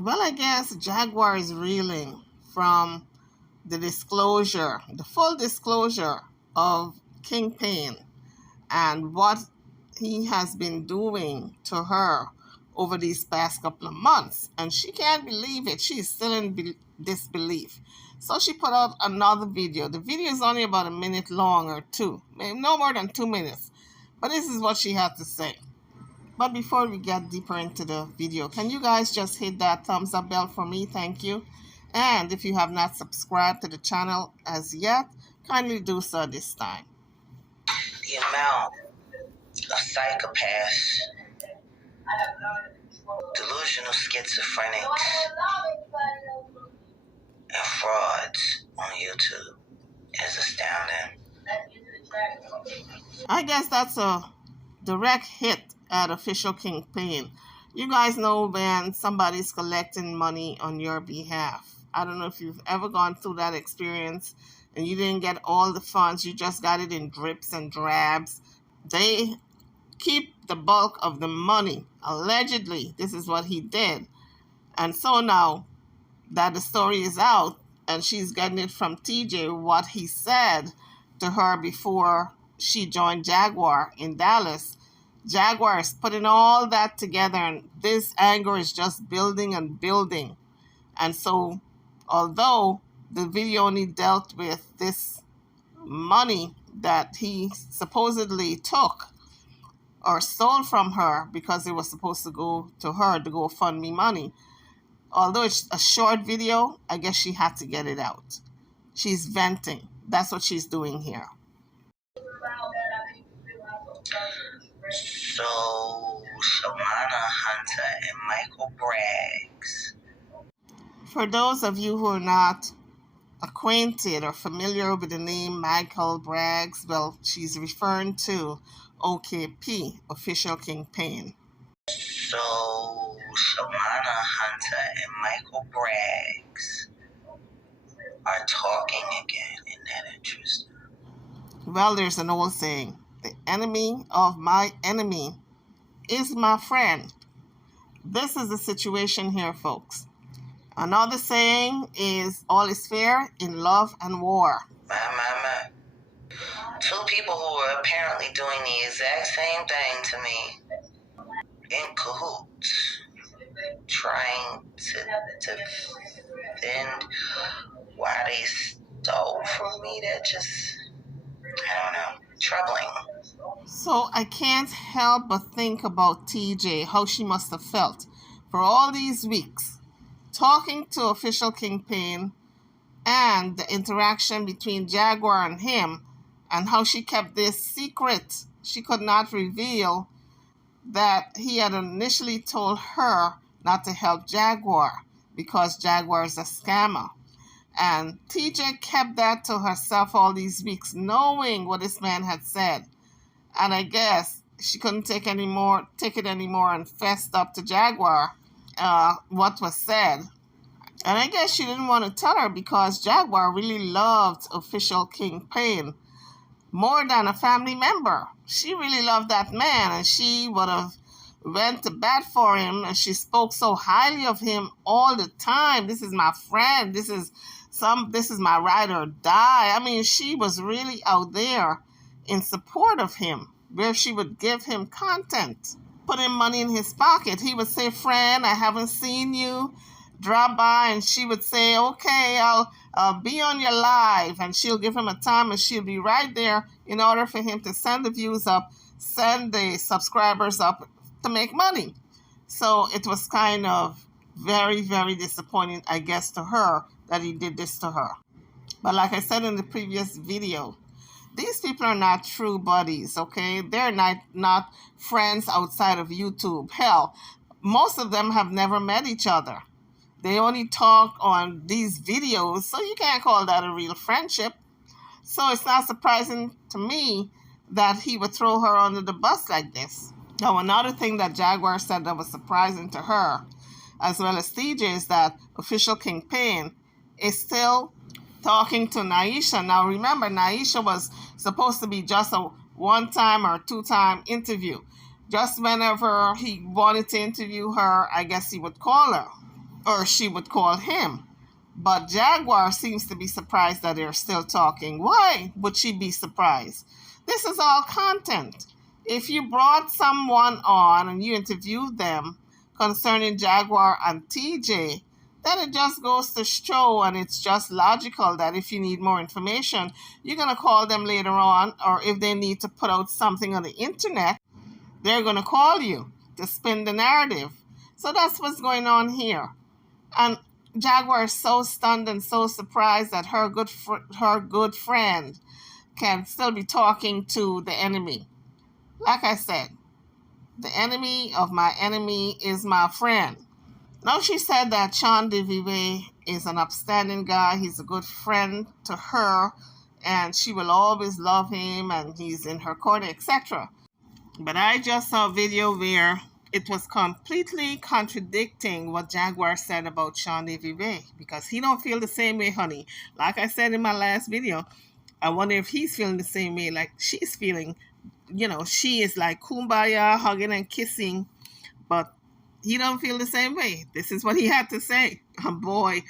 Well, I guess Jaguar is reeling from the disclosure, the full disclosure of Kingpin and what he has been doing to her over these past couple of months. And she can't believe it. She's still in disbelief. So she put out another video. The video is only about a minute long or two, maybe no more than 2 minutes. But this is what she had to say. But before we get deeper into the video, can you guys just hit that thumbs up bell for me? Thank you. And if you have not subscribed to the channel as yet, kindly do so this time. The amount of psychopaths, delusional schizophrenics, and frauds on YouTube is astounding. I guess that's a direct hit at official Kingpin. You guys know when somebody's collecting money on your behalf. I don't know if you've ever gone through that experience and you didn't get all the funds, you just got it in drips and drabs. They keep the bulk of the money. Allegedly, this is what he did. And so now that the story is out and she's getting it from TJ, what he said to her before she joined Jaguar in Dallas, Jaguar is putting all that together, and this anger is just building and building. And so, although the video only dealt with this money that he supposedly took or stole from her because it was supposed to go to her to GoFundMe money, although it's a short video, I guess she had to get it out. She's venting. That's what she's doing here. So, Shamana Hunter and Michael Braggs. For those of you who are not acquainted or familiar with the name Michael Braggs, well, she's referring to OKP, Official Kingpin. So, Shamana Hunter and Michael Braggs are talking again. Isn't that interesting? Well, there's an old saying, the enemy of my enemy is my friend. This is the situation here, folks. Another saying is, all is fair in love and war. My. Two people who are apparently doing the exact same thing to me, in cahoots, trying to defend why they stole from me. That just, I don't know, troubling. So I can't help but think about TJ, how she must have felt for all these weeks, talking to Official Kingpin and the interaction between Jaguar and him, and how she kept this secret. She could not reveal that he had initially told her not to help Jaguar because Jaguar is a scammer. And TJ kept that to herself all these weeks, knowing what this man had said. And I guess she couldn't take it anymore and fessed up to Jaguar what was said. And I guess she didn't want to tell her because Jaguar really loved Official Kingpin more than a family member. She really loved that man, and she would have went to bat for him, and she spoke so highly of him all the time. This is my friend. This is my ride or die. I mean, she was really out there in support of him, where she would give him content, put him money in his pocket. He would say, friend, I haven't seen you. Drop by, and she would say, okay, I'll be on your live, and she'll give him a time, and she'll be right there in order for him to send the views up, send the subscribers up to make money. So it was kind of very, very disappointing, I guess, to her that he did this to her. But like I said in the previous video, these people are not true buddies, okay? They're not friends outside of YouTube. Hell, most of them have never met each other. They only talk on these videos, so you can't call that a real friendship. So it's not surprising to me that he would throw her under the bus like this. Now, another thing that Jaguar said that was surprising to her, as well as TJ, is that Official Kingpin is still talking to Naisha. Now, remember, Naisha was supposed to be just a one-time or two-time interview. Just whenever he wanted to interview her, I guess he would call her. or she would call him. But Jaguar seems to be surprised that they're still talking. Why would she be surprised? This is all content. If you brought someone on and you interviewed them concerning Jaguar and TJ, then it just goes to show, and it's just logical that if you need more information, you're going to call them later on, or if they need to put out something on the internet, they're going to call you to spin the narrative. So that's what's going on here. And Jaguar is so stunned and so surprised that her good friend can still be talking to the enemy. Like I said, the enemy of my enemy is my friend. Now she said that Sean DeVive is an upstanding guy. He's a good friend to her, and she will always love him, and he's in her corner, etc. But I just saw a video where it was completely contradicting what Jaguar said about Sean DeVive, because he don't feel the same way, honey. Like I said in my last video, I wonder if he's feeling the same way like she's feeling. You know, she is like kumbaya, hugging and kissing, but he don't feel the same way. This is what he had to say. And boy,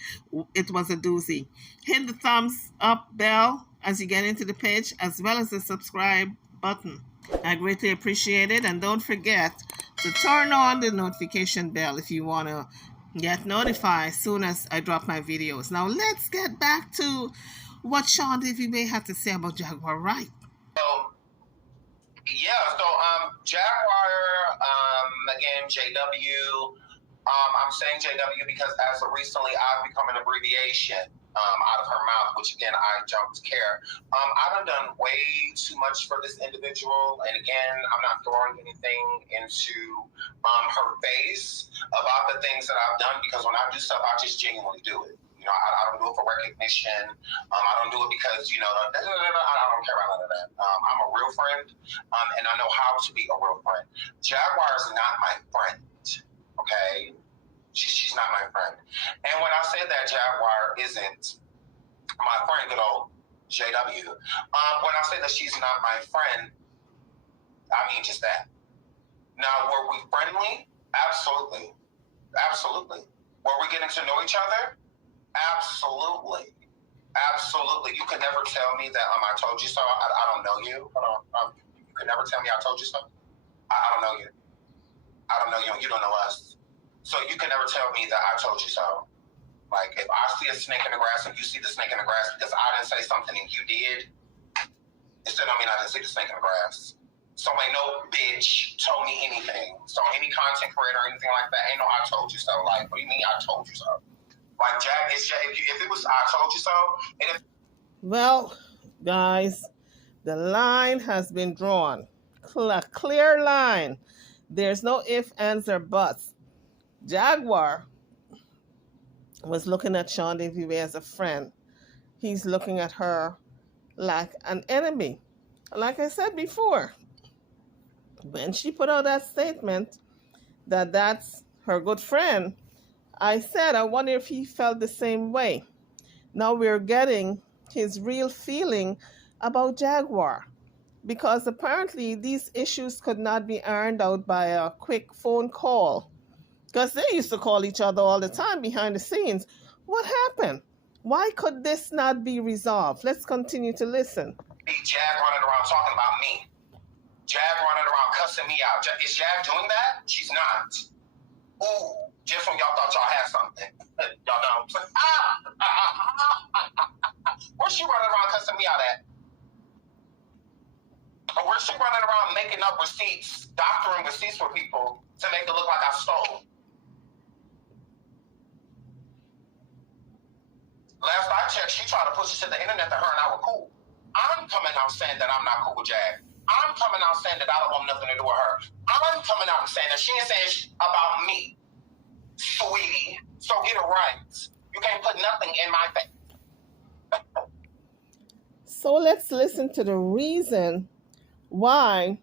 it was a doozy. Hit the thumbs up bell as you get into the page, as well as the subscribe button. I greatly appreciate it. And don't forget to turn on the notification bell if you want to get notified as soon as I drop my videos. Now let's get back to what Sean DeVive had to say about Jaguar, right? Jaguar, again, JW. I'm saying JW because as of recently, I've become an abbreviation out of her mouth, which again, I don't care. I've done way too much for this individual, and again, I'm not throwing anything into her face about the things that I've done, because when I do stuff, I just genuinely do it. You know, I don't do it for recognition. I don't do it because, you know, I don't care about none of that. I'm a real friend, and I know how to be a real friend. Jaguar is not my friend, okay? She's not my friend. And when I say that Jaguar isn't my friend, good old JW, when I say that she's not my friend, I mean just that. Now, were we friendly? Absolutely. Absolutely. Were we getting to know each other? Absolutely. Absolutely. You could never tell me that I told you so. I don't know you. You could never tell me I told you so. I don't know you. I don't know you, and you don't know us. So you can never tell me that I told you so. Like, if I see a snake in the grass and you see the snake in the grass because I didn't say something and you did, it still don't mean I didn't see the snake in the grass. So ain't no bitch told me anything. So any content creator or anything like that, ain't no I told you so. Like, what do you mean I told you so? Like, Jack, if it was I told you so. Well, guys, the line has been drawn. Clear line. There's no ifs, ands, or buts. Jaguar was looking at Sean DeVive as a friend. He's looking at her like an enemy. Like I said before, when she put out that statement that that's her good friend, I said, I wonder if he felt the same way. Now we're getting his real feeling about Jaguar, because apparently these issues could not be ironed out by a quick phone call, because they used to call each other all the time behind the scenes. What happened? Why could this not be resolved? Let's continue to listen. Jag running around talking about me. Jag running around cussing me out. Is Jag doing that? She's not. Ooh. Just when y'all thought y'all had something. Y'all don't. Where's she running around cussing me out at? Or where's she running around making up receipts, doctoring receipts for people to make it look like I stole? Last I checked, she tried to push it to the internet that her and I were cool. I'm coming out saying that I'm not cool with Jag. I'm coming out saying that I don't want nothing to do with her. I'm coming out and saying that she ain't saying about me. Sweetie, so get it right. You can't put nothing in my face. So let's listen to the reason why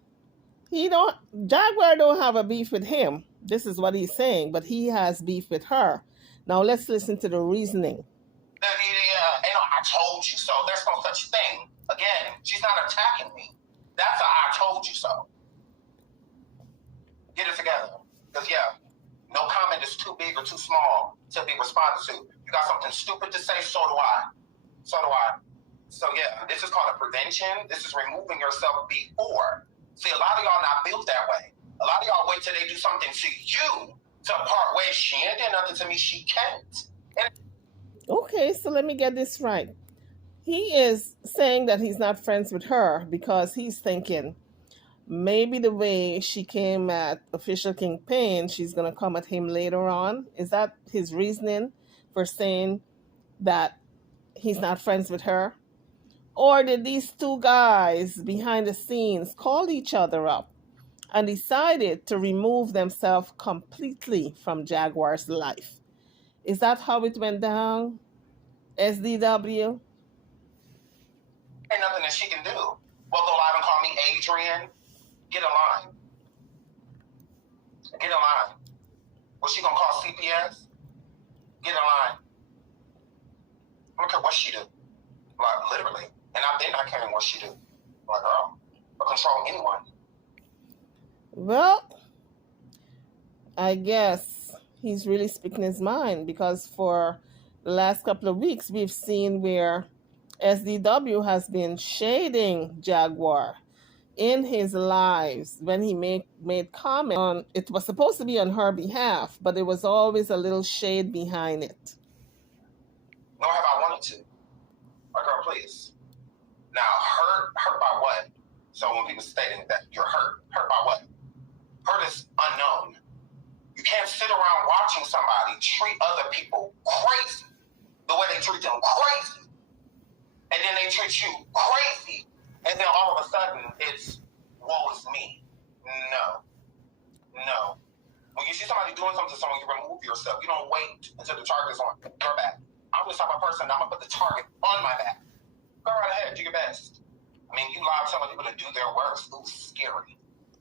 Jaguar don't have a beef with him. This is what he's saying, but he has beef with her. Now let's listen to the reasoning. I told you so. There's no such thing. Again, she's not attacking me. That's a I told you so. Get it together. Because, No comment is too big or too small to be responded to. You got something stupid to say, so do I. So do I. So yeah, this is called a prevention. This is removing yourself before. See, a lot of y'all not built that way. A lot of y'all wait till they do something to you to part ways. She ain't did nothing to me. She can't. Okay, so let me get this right. He is saying that he's not friends with her because he's thinking maybe the way she came at Official King Pain, she's going to come at him later on. Is that his reasoning for saying that he's not friends with her? Or did these two guys behind the scenes call each other up and decided to remove themselves completely from Jaguar's life? Is that how it went down, SDW? Ain't nothing that she can do. Well, go live and call me Adrian. Get in line. Get in line. Was she gonna call CPS? Get in line. I don't care what she do. Like, literally. And I've been not caring what she do. Like, girl, or control anyone. Well, I guess he's really speaking his mind, because for the last couple of weeks, we've seen where SDW has been shading Jaguar in his lives when he made comment on, it was supposed to be on her behalf, but there was always a little shade behind it. Nor have I wanted to. Like, girl, please. Now, hurt by what? So when people stating that you're hurt by what? Hurt is unknown. You can't sit around watching somebody treat other people crazy the way they treat them crazy, and then they treat you crazy, and then all of a sudden it's woe is me. No. When you see somebody doing something to someone, you remove yourself. You don't wait until the target is on your back. I'm this type of person. I'm gonna put the target on my back. Go right ahead, do your best. I mean, you lie telling people to do their worst. Ooh, scary.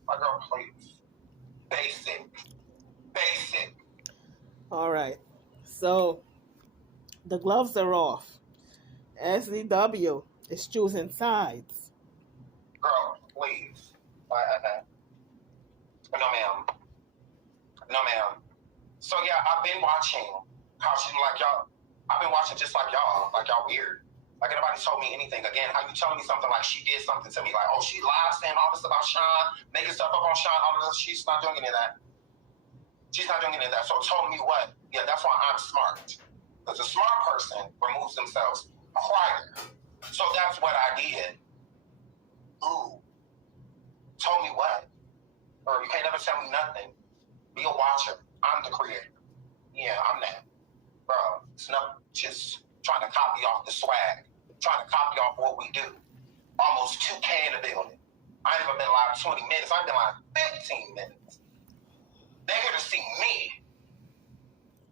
My girl, please. Basic. All right. So the gloves are off. SDW is choosing sides. Girl, please. No, ma'am. So yeah, I've been watching how she I've been watching just like y'all weird. Like, nobody told me anything. Again, how you telling me something like she did something to me? Like, oh, she lied saying all this about Sean, making stuff up on Sean, all this. She's not doing any of that. So tell me what? Yeah, that's why I'm smart. Because a smart person removes themselves prior. So that's what I did. Ooh. Told me what? Or you can't never tell me nothing. Be a watcher. I'm the creator. Yeah, I'm that. Bro, it's not just trying to copy off the swag. Trying to copy off what we do. Almost 2K in the building. I ain't even been live 20 minutes. I've been live 15 minutes. They're here to see me.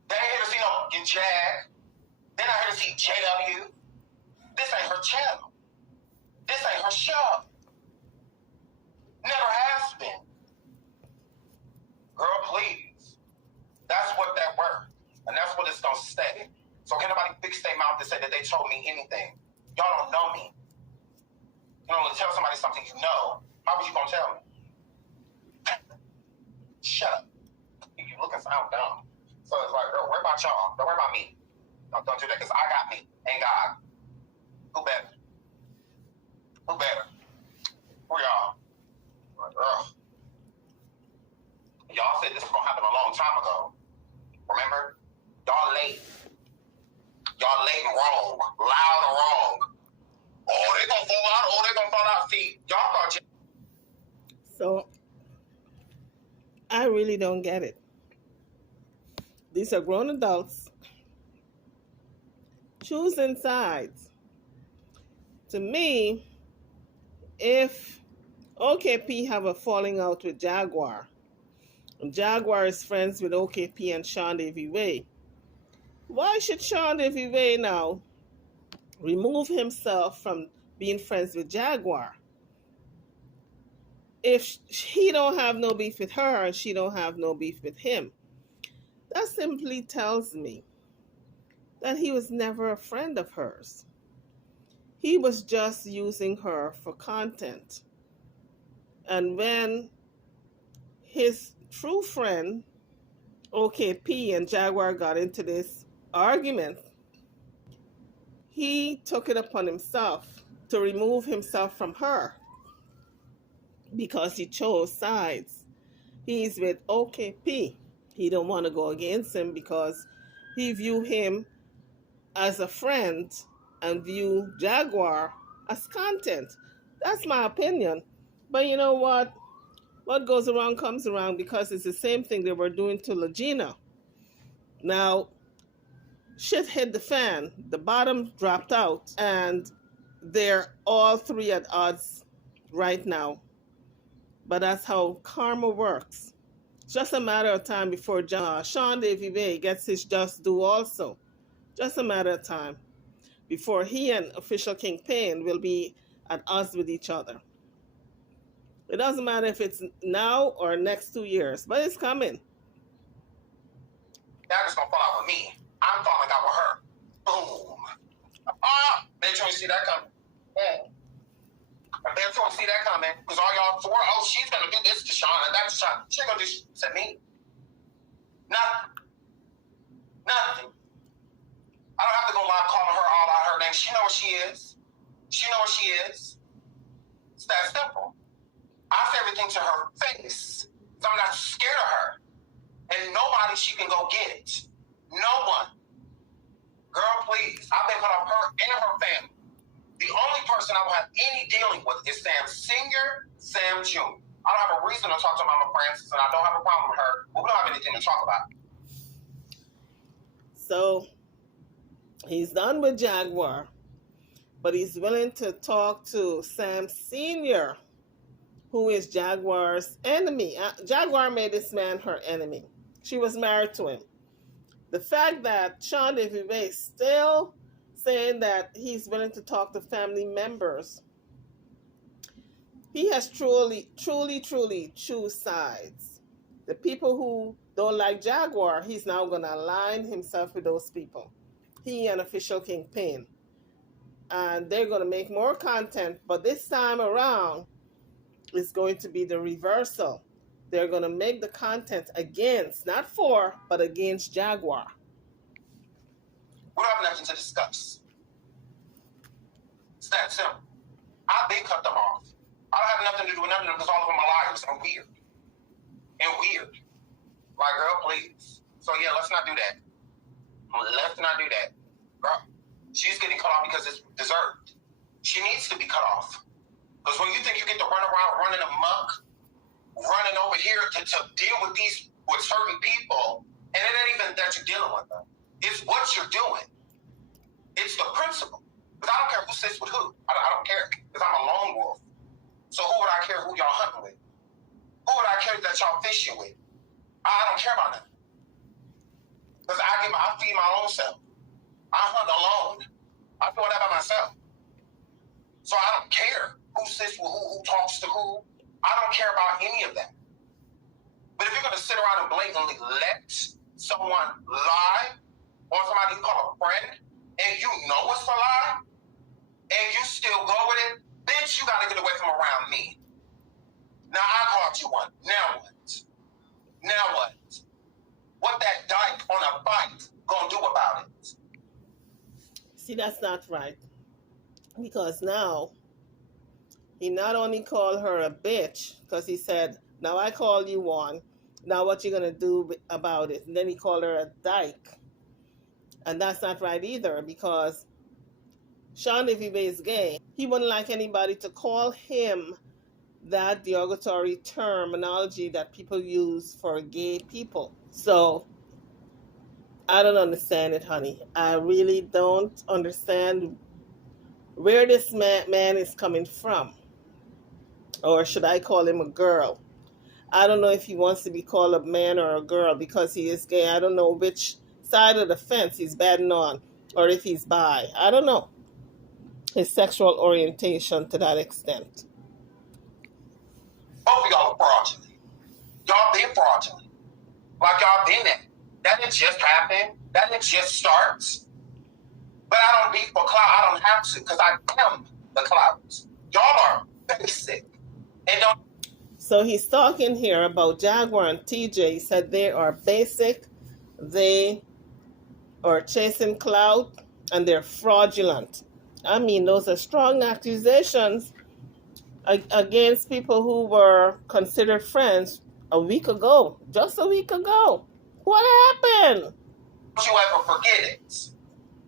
They ain't here to see no fucking Jag. They're not here to see JW. This ain't her channel. This ain't her show. Never has been. Girl, please. That's what that worked. And that's what it's gonna stay. So can nobody fix their mouth to say that they told me anything? Y'all don't know me. You know, to tell somebody something you know, how was you gonna tell me? Shut up. You look and sound dumb. So it's like, girl, worry about y'all. Don't worry about me. Don't do that, because I got me and God. Who better? Who y'all? Ugh. Y'all said this was gonna happen a long time ago. Remember? Y'all late. Y'all late and wrong. Loud and wrong. Oh, they gonna fall out. See, y'all thought you. So I really don't get it. These are grown adults choosing sides. To me, if OKP have a falling out with Jaguar, and Jaguar is friends with OKP and Sean FUA, why should Sean FUA now remove himself from being friends with Jaguar? If he don't have no beef with her and she don't have no beef with him, that simply tells me that he was never a friend of hers. He was just using her for content. And when his true friend OKP and Jaguar got into this argument, he took it upon himself to remove himself from her because he chose sides. He's with OKP. He don't want to go against him because he view him as a friend and view Jaguar as content. That's my opinion. But you know what? What goes around comes around, because it's the same thing they were doing to Legina. Now, shit hit the fan. The bottom dropped out, and they're all three at odds right now. But that's how karma works. It's just a matter of time before Sean Davy gets his just due also. Just a matter of time before he and Official Kingpin will be at odds with each other. It doesn't matter if it's now or next 2 years, but it's coming. Dagger's gonna fall out with me. I'm falling out with her. Boom. Bitch, you see that coming. Bitch, you see that coming. Because all y'all for, oh, she's gonna do this to Sean and that to Sean. She ain't gonna do shit to me. Nothing. I don't have to go live calling her all out her name. She know what she is. It's that simple. I say everything to her face. So I'm not scared of her. And nobody she can go get it. No one. Girl, please. I've been cut off her and her family. The only person I will have any dealing with is Sam Sr., Sam Jr. I don't have a reason to talk to Mama Francis, and I don't have a problem with her, but we don't have anything to talk about. So he's done with Jaguar, but he's willing to talk to Sam Sr., who is Jaguar's enemy. Jaguar made this man her enemy. She was married to him. The fact that Sean Davy is still saying that he's willing to talk to family members, he has truly choose sides. The people who don't like Jaguar, he's now going to align himself with those people. He and Official Kingpin. And they're going to make more content, but this time around, it's going to be the reversal. They're going to make the content against, not for, but against Jaguar. We don't have nothing to discuss. It's that simple. I've been cut them off. I don't have nothing to do with none of them because all of them are liars and weird. Like, girl, please. So, yeah, let's not do that. Girl, she's getting cut off because it's deserved. She needs to be cut off. Because when you think you get to run around running amok, running over here to deal with certain people, and it ain't even that you're dealing with them. It's what you're doing. It's the principle. Because I don't care who sits with who. I don't care. Because I'm a lone wolf. So who would I care who y'all hunting with? Who would I care that y'all fishing with? I don't care about that. Because I feed my own self. I hunt alone. I do that by myself. So I don't care who sits with who talks to who. I don't care about any of that. But if you're going to sit around and blatantly let someone lie on somebody you call a friend, and you know it's a lie, and you still go with it, bitch, you got to get away from around me. Now I caught you one. Now what? What that dyke on a bike gonna do about it? See, that's not right. Because now, he not only called her a bitch, because he said, now I called you one, now what you gonna do about it? And then he called her a dyke. And that's not right either, because Sean Davy is gay. He wouldn't like anybody to call him that derogatory terminology that people use for gay people. So, I don't understand it, honey. I really don't understand where this man is coming from. Or should I call him a girl? I don't know if he wants to be called a man or a girl because he is gay. I don't know which side of the fence he's batting on, or if he's bi. I don't know his sexual orientation to that extent. Both of y'all are fraudulent. Y'all been fraudulent. Like y'all been that. That didn't just happen. That didn't just start. But I don't need for clout. I don't have to because I am the clout. Y'all are basic. And don't. So he's talking here about Jaguar and TJ. He said they are basic they are chasing clout and they're fraudulent. I mean, those are strong accusations against people who were considered friends a week ago, just a week ago. What happened? Don't you ever forget it.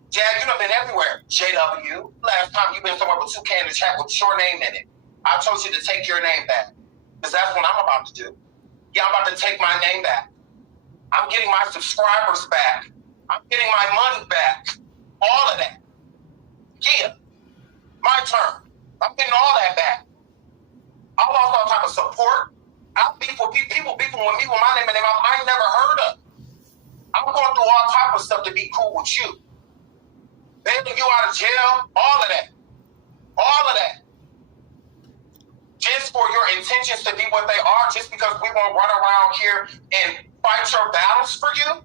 Jag, you done been everywhere. JW, last time you been somewhere with 2K in the chat with your name in it. I told you to take your name back. Because that's what I'm about to do. Yeah, I'm about to take my name back. I'm getting my subscribers back. I'm getting my money back. All of that. Yeah. My turn. I'm getting all that back. I lost all type of support. I beef with people beefing with me with my name and name I ain't never heard of. I'm going through all type of stuff to be cool with you. Bailing you out of jail, all of that. All of that. Just for your intentions to be what they are, just because we won't run around here and fight your battles for you?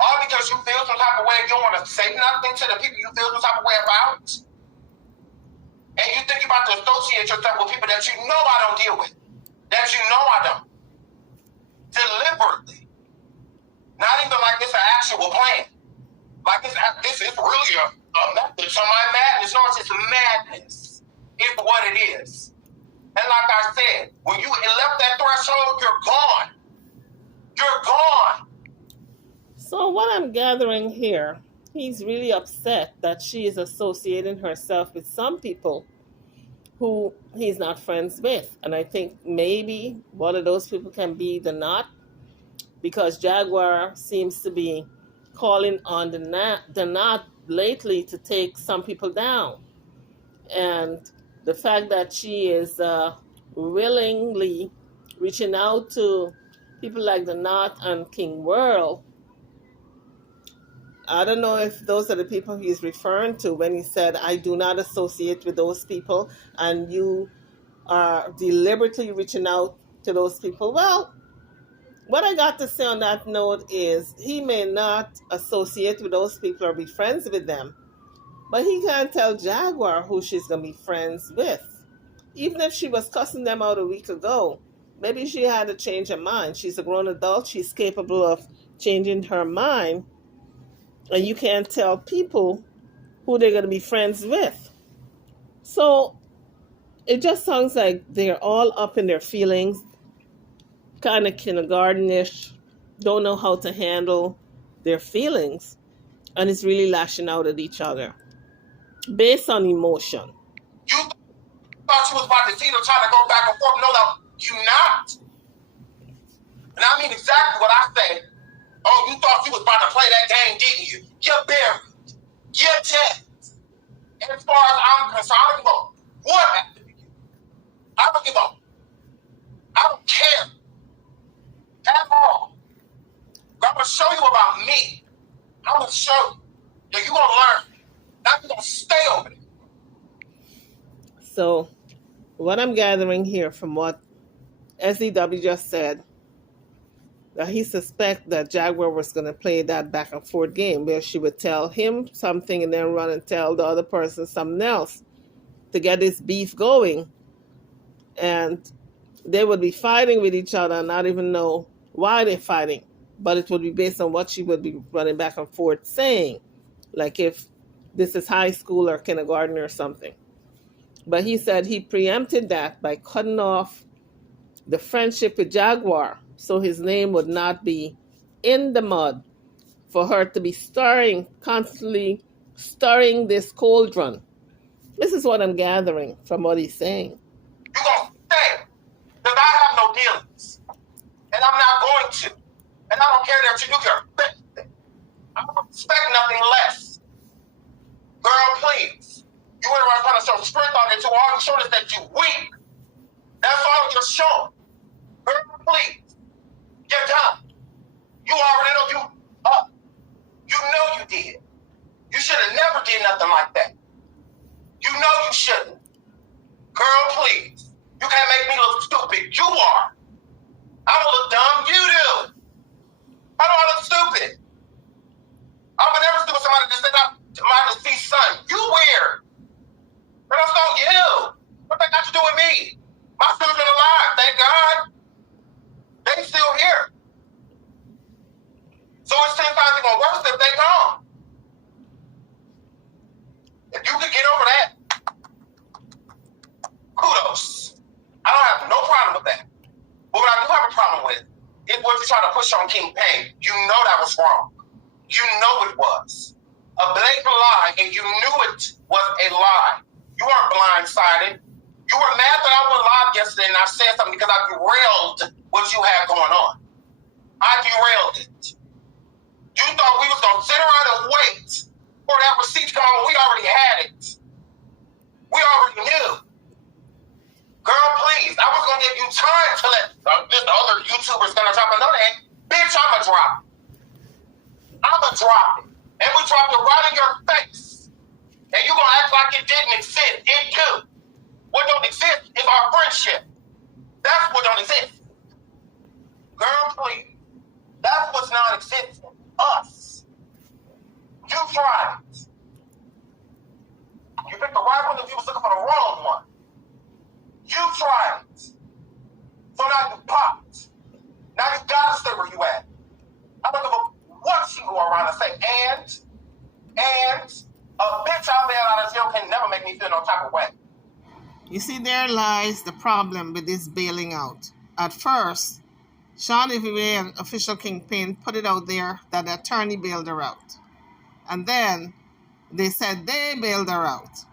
All because you feel some type of way, you don't want to say nothing to the people you feel some type of way about? And you think you're about to associate yourself with people that you know I don't deal with. That you know I don't. Deliberately. Not even like it's an actual plan. Like this is really a method to my madness. No, it's just madness. It's what it is. And like I said, when you left that threshold, you're gone. You're gone. So what I'm gathering here, he's really upset that she is associating herself with some people who he's not friends with. And I think maybe one of those people can be the Knot, because Jaguar seems to be calling on the Knot lately to take some people down. And the fact that she is willingly reaching out to people like the Knot and King World, I don't know if those are the people he's referring to when he said, I do not associate with those people, and you are deliberately reaching out to those people. Well, what I got to say on that note is he may not associate with those people or be friends with them, but he can't tell Jaguar who she's going to be friends with. Even if she was cussing them out a week ago, maybe she had to change her mind. She's a grown adult. She's capable of changing her mind. And you can't tell people who they're going to be friends with. So it just sounds like they're all up in their feelings, kind of kindergartenish, don't know how to handle their feelings, and it's really lashing out at each other based on emotion. You thought you was about to see them trying to go back and forth. No, you not. And I mean exactly what I said. Oh, you thought you was about to play that game, didn't you? You're buried. You're dead. And as far as I'm concerned, I don't give a what happened to you. I don't give a. I don't care. At all. I'm going to show you about me. I'm going to show you. Yeah, you're going to learn. Now you're going to stay over there. So what I'm gathering here from what SDW just said, that he suspects that Jaguar was going to play that back and forth game where she would tell him something and then run and tell the other person something else to get this beef going. And they would be fighting with each other and not even know why they're fighting. But it would be based on what she would be running back and forth saying. Like if this is high school or kindergarten or something. But he said he preempted that by cutting off the friendship with Jaguar, so his name would not be in the mud for her to be constantly stirring this cauldron. This is what I'm gathering from what he's saying. You're going to stay, because I have no dealings. And I'm not going to. And I don't care that you do your best. I don't expect nothing less. Girl, please. You went around trying to show strength on it, so all you showed is that you weak. That's all you're showing. Girl, please. Get down. You already know you up. You know you did. You should have never did nothing like that. You know you shouldn't. Girl, please. You can't make me look stupid. You are. I don't look dumb. You do. I don't look stupid. I would never see somebody that said I'm to see son. You weird. But that's not you. What that got to do with me? My children alive, thank God. They still here. official campaign. You know that was wrong. You know it was a blatant lie, and you knew it was a lie. You weren't blindsided. You were mad that I went live yesterday and I said something because I derailed what you had going on. I derailed it. You thought we was going to sit around and wait for that receipt to come on. We already had it. We already knew. Girl, please. I was going to give you time to let this other YouTuber's going to drop another hand. Bitch, I'm going to drop it. I'm going to drop it. And we dropped it right in your face. And you going to act like it didn't exist. It do. What don't exist is our friendship. That's what don't exist. Girl, please. That's what's non-existent. Us. You tried it. You picked the right one if you was looking for the wrong one. You tried it. So now you popped. Now you gotta stay where you at. I don't give a what she go around and say. And a bitch I bail out of jail can never make me feel no type of way. You see, there lies the problem with this bailing out. At first, Sean FUA and Official Kingpin put it out there that the attorney bailed her out. And then they said they bailed her out.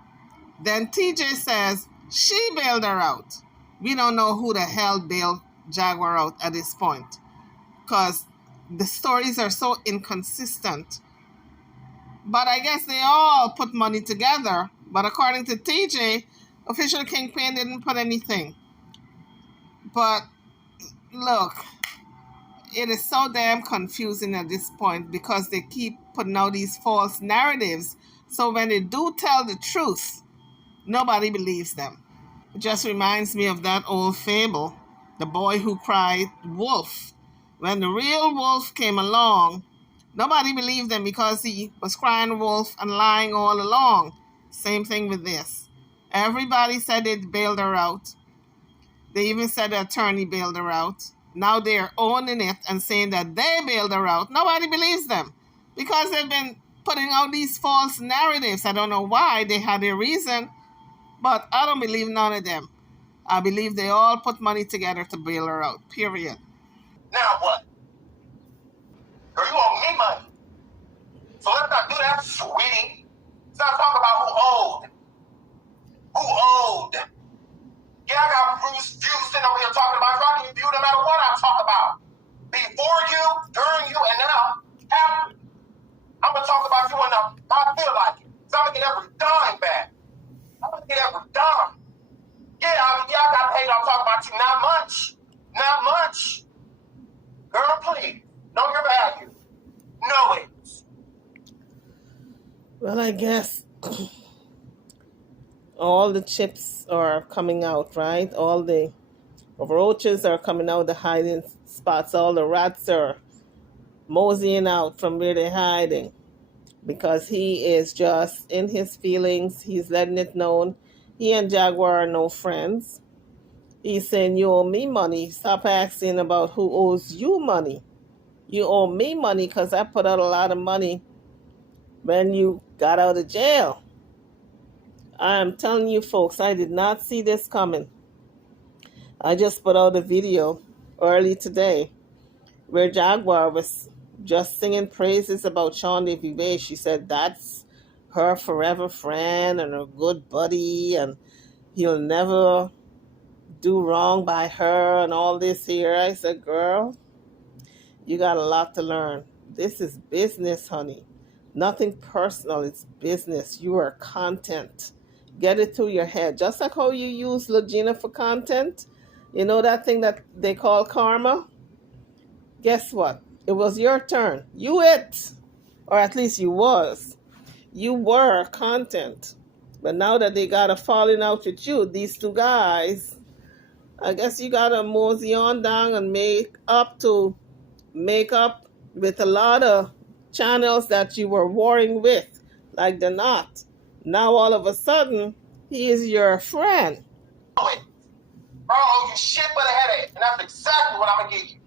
Then TJ says she bailed her out. We don't know who the hell bailed Jaguar out at this point, because the stories are so inconsistent. But I guess they all put money together. But according to TJ, Official Kingpin didn't put anything. But look, it is so damn confusing at this point because they keep putting out these false narratives. So when they do tell the truth, nobody believes them. It just reminds me of that old fable, the boy who cried wolf. When the real wolf came along, nobody believed him because he was crying wolf and lying all along. Same thing with this. Everybody said they bailed her out. They even said the attorney bailed her out. Now they're owning it and saying that they bailed her out. Nobody believes them because they've been putting out these false narratives. I don't know why. They had a reason, but I don't believe none of them. I believe they all put money together to bail her out, period. Now what? Girl, you owe me money. So let's not do that, sweetie. Let's not talk about who owed. Who owed? Yeah, I got views sitting over here talking about you. I can view no matter what I talk about. Before you, during you, and now, after. I'm going to talk about you when I feel like it. So I'm going to get every dime back. I'm going to get every dime. Yeah, I got paid on talking about you. Not much. Not much. Girl, please. Know your value. Know it. Well, I guess all the chips are coming out, right? All the roaches are coming out, the hiding spots. All the rats are moseying out from where they're hiding because he is just in his feelings. He's letting it known. He and Jaguar are no friends. He's saying, you owe me money. Stop asking about who owes you money. You owe me money because I put out a lot of money when you got out of jail. I'm telling you folks, I did not see this coming. I just put out a video early today where Jaguar was just singing praises about Sean FUA. She said that's her forever friend and her good buddy and he'll never do wrong by her and all this here. I said, girl, you got a lot to learn. This is business, honey. Nothing personal. It's business. You are content. Get it through your head. Just like how you use Legina for content. You know that thing that they call karma? Guess what? It was your turn. You it. Or at least you was. You were content. But now that they got a falling out with you, these two guys, I guess you got to mosey on down and make up with a lot of channels that you were warring with, like the Knot. Now all of a sudden, he is your friend. Oh, you shit but a headache. And that's exactly what I'm going to give you.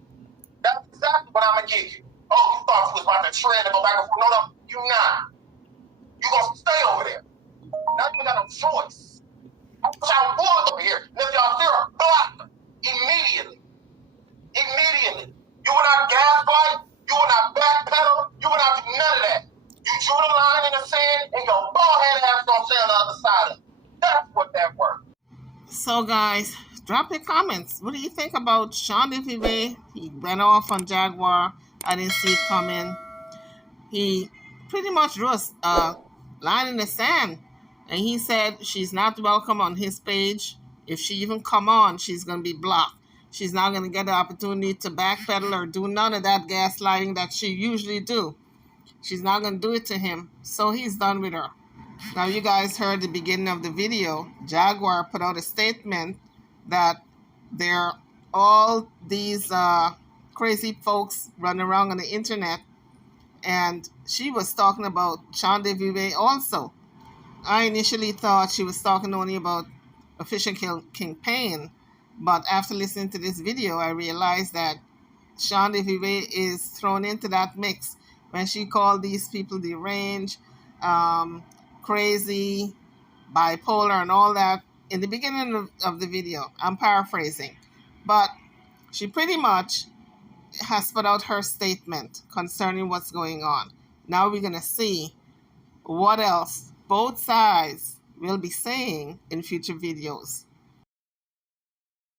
That's exactly what I'm going to give you. Oh, you thought you was about to tread and go back and forth. No, you not. You going to stay over there. Now you got no choice. I wish I was over here. And if y'all still are blocked immediately. Immediately. You will not gaslight. You will not backpedal. You will not do none of that. You drew the line in the sand, and your bald-head ass gonna stay on the other side of it. That's what that worked. So, guys, drop your comments. What do you think about Sean Vive? He went off on Jaguar. I didn't see it coming. He pretty much drew a line in the sand, and he said she's not welcome on his page. If she even come on, she's going to be blocked. She's not going to get the opportunity to backpedal or do none of that gaslighting that she usually do. She's not going to do it to him, so he's done with her. Now, you guys heard the beginning of the video. Jaguar put out a statement that there are all these crazy folks running around on the internet, and she was talking about Sean Vive also. I initially thought she was talking only about Official King Pain, but after listening to this video, I realized that Sean Vive is thrown into that mix when she called these people deranged, crazy, bipolar, and all that in the beginning of the video. I'm paraphrasing, but she pretty much has put out her statement concerning what's going on. Now we're going to see what else both sides will be saying in future videos.